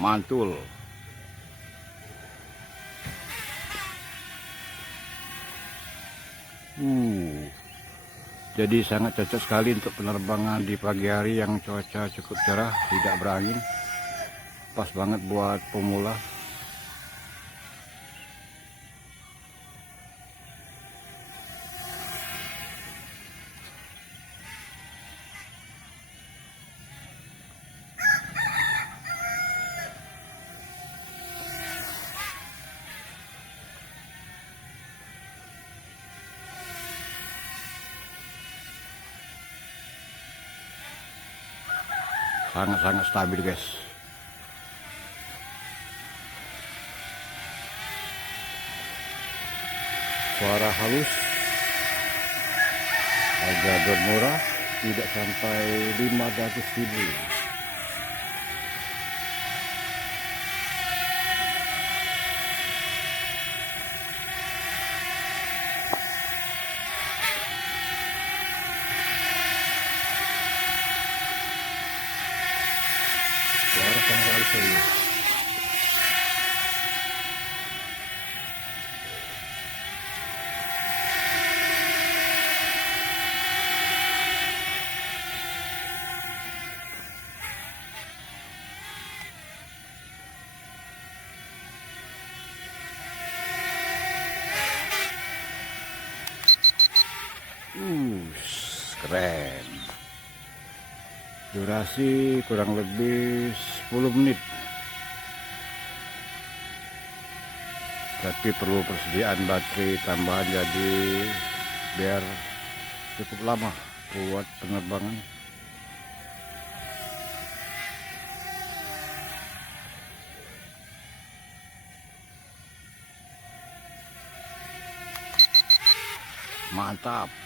mantul. Jadi sangat cocok sekali untuk penerbangan di pagi hari yang cuaca cukup cerah, tidak berangin. Pas banget buat pemula. Sangat-sangat stabil, guys. Suara halus, harga bermurah, tidak sampai 500.000. Suara sangat halus. Keren. Durasi kurang lebih 10 menit. Tapi perlu persediaan baterai tambahan, jadi biar cukup lama buat penerbangan. Mantap.